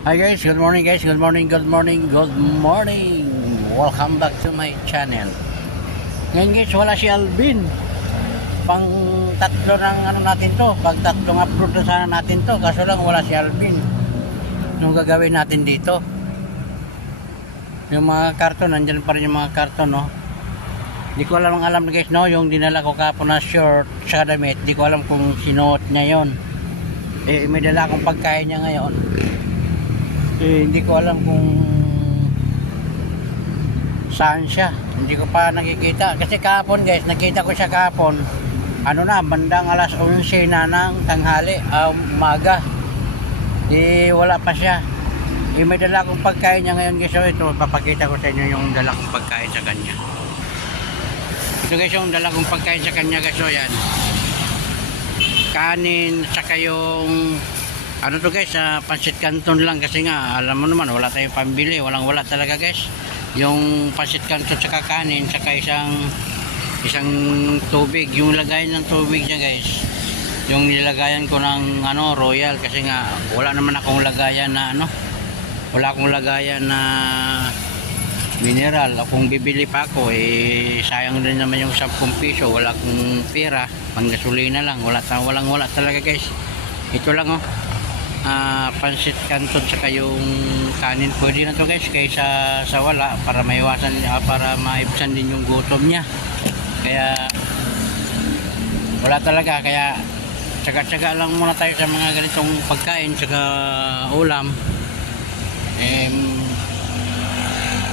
Hi guys, good morning guys, good morning, good morning, good morning. Welcome back to my channel. Ngayon guys, wala si Alvin. Pang tatlo ng ano natin to, pag tatlong upload na sana natin to, kaso lang wala si Alvin. Yung gagawin natin dito, yung mga karton, nandyan pa rin yung mga karton, no. Di ko alam guys, no, yung dinala ko kapon na short sa damit, di ko alam kung sinuot niya yon. May dala akong pagkain niya ngayon. Hindi ko alam kung saan siya. Hindi ko pa nakikita. Kasi kahapon guys, nakita ko siya kahapon. Ano na, bandang alas 11 na ng tanghali, umaga. Wala pa siya. May dala akong pagkain niya ngayon guys. So ito, papakita ko sa inyo yung dala kong pagkain sa kanya. Ito guys, yung dala kong pagkain sa kanya guys. So yan. Kanin, saka yung ano to guys, pancit canton lang kasi nga alam mo naman wala tayong pambili, wala talaga guys. Yung pancit canton saka kanin saka isang tubig, yung lagayan ng tubig niya guys, yung nilagayan ko ng ano royal kasi nga wala naman akong lagayan na ano, wala akong lagayan na mineral. Kung bibili pa ako sayang din naman yung 10 piso, wala akong pera, pang gasolina lang, wala talaga guys. Ito lang oh, pancit canton saka yung kanin, pwede na to guys kaysa sa wala, para maiwasan, para maibsan din yung gutom niya. Kaya wala talaga, kaya tsaga-tsaga lang muna tayo sa mga ganitong pagkain saka ulam.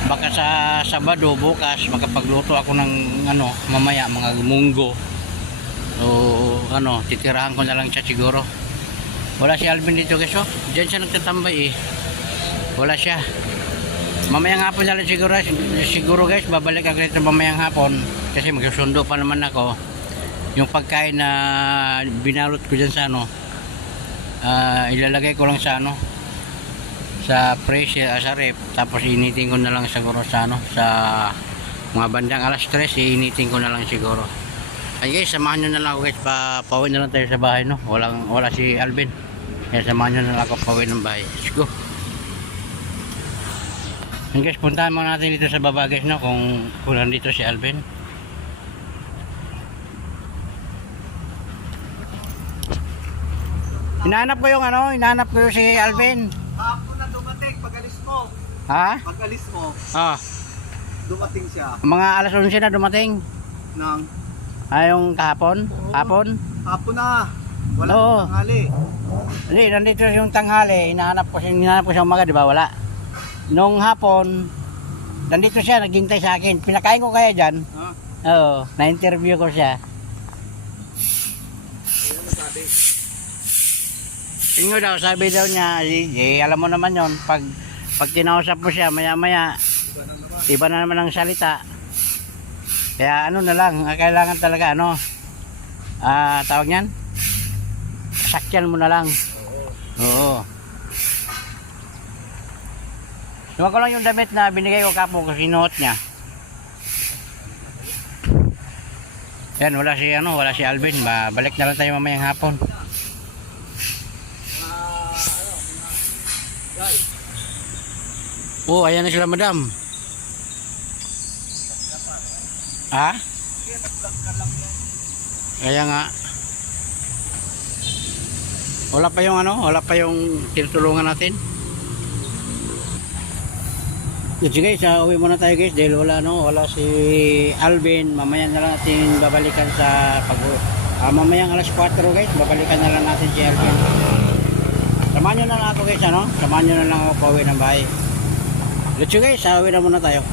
Baka sa Sabado bukas makapagluto ako ng ano mamaya, mga munggo o ano, titirahan ko na lang siya siguro. Wala si Alvin dito guys, oh. Diyan siya nagtatambay wala siya. Mamayang hapon na lang siguro guys, babalik ako dito mamayang hapon kasi magsusundo pa naman ako. Yung pagkain na binalot ko dyan sa ano, ilalagay ko lang sa ano, sa freezer, sa ref, tapos initin ko na lang siguro sa ano, sa mga bandang alas 3, initin ko na lang siguro. Ay guys, samahan nyo na lang ako guys, pauwi na lang tayo sa bahay, no. Wala si Alvin. Kaya samahan nyo na lang ako pauwi ng bahay. Let's go. And guys, puntahan mo natin dito sa baba guys, no, kung nandito si Alvin. Hinahanap ko yung si Alvin. Hapon na dumating, pag-alis mo. Ha? Pag-alis mo, dumating siya. Mga alas 11 na dumating. Nang? Yung kahapon? Hapon? Hapon na. Wala Oo. tanghali. Hindi, nandito yung tanghali. Hinahanap ko siya umaga, di ba? Wala. Nung hapon, nandito siya, naghintay sa akin. Pinakain ko kaya dyan. Ha? Oo, na-interview ko siya. Ano sabi? Tingnan daw, sabi daw niya, alam mo naman yon, pag tinausap mo siya, maya-maya, iba na naman ang salita. Kaya ano na lang, kailangan talaga ano, tawag niyan, sakyan mo na lang. Oo. Iwan ko lang yung damit na binigay ko kapo kasi sinuot niya. Yan, wala si Alvin. Balik na lang tayo mamayang hapon. Oh, ayan na sila madam. Ha? Kaya nga. Wala pa yung tinutulungan natin. Sige guys, uwi muna tayo guys dahil wala si Alvin. Mamaya na lang natin babalikan sa mamayang alas 4 guys, babalikan na lang natin si Alvin. Samahan nyo na lang ako guys, samahan nyo na lang ako pauwi ng bahay. Let's go guys, uwi na muna tayo.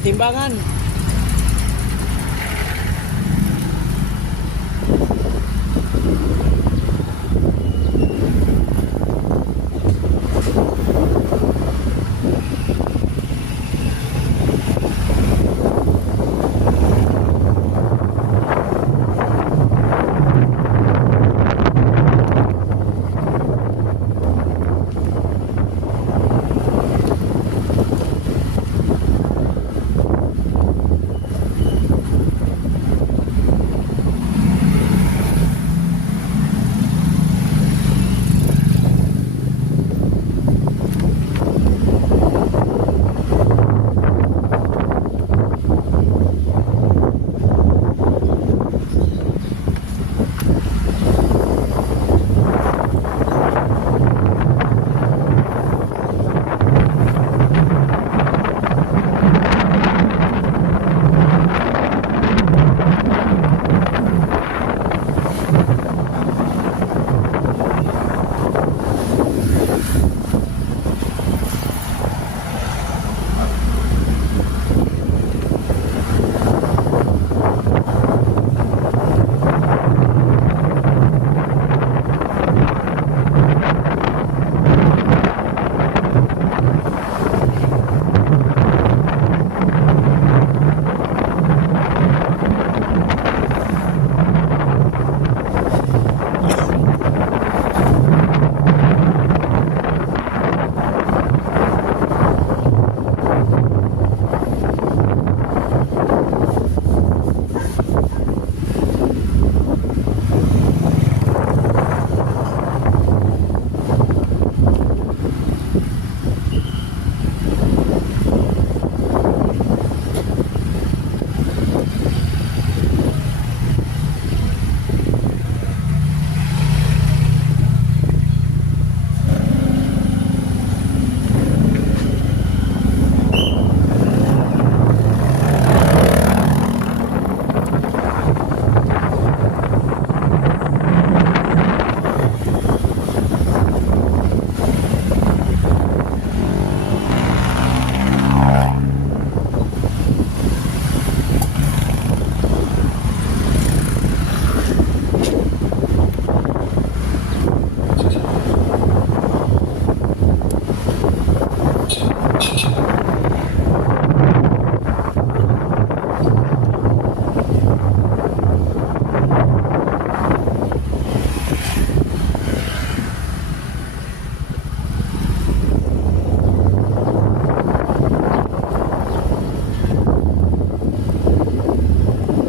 timbangan.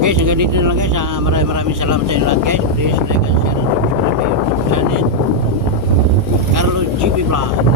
Guys, hanggang dito na lang guys. Maraming salamat sa inyo lahat guys. Please like and share and subscribe to my YouTube channel, Carlo GB Vlog.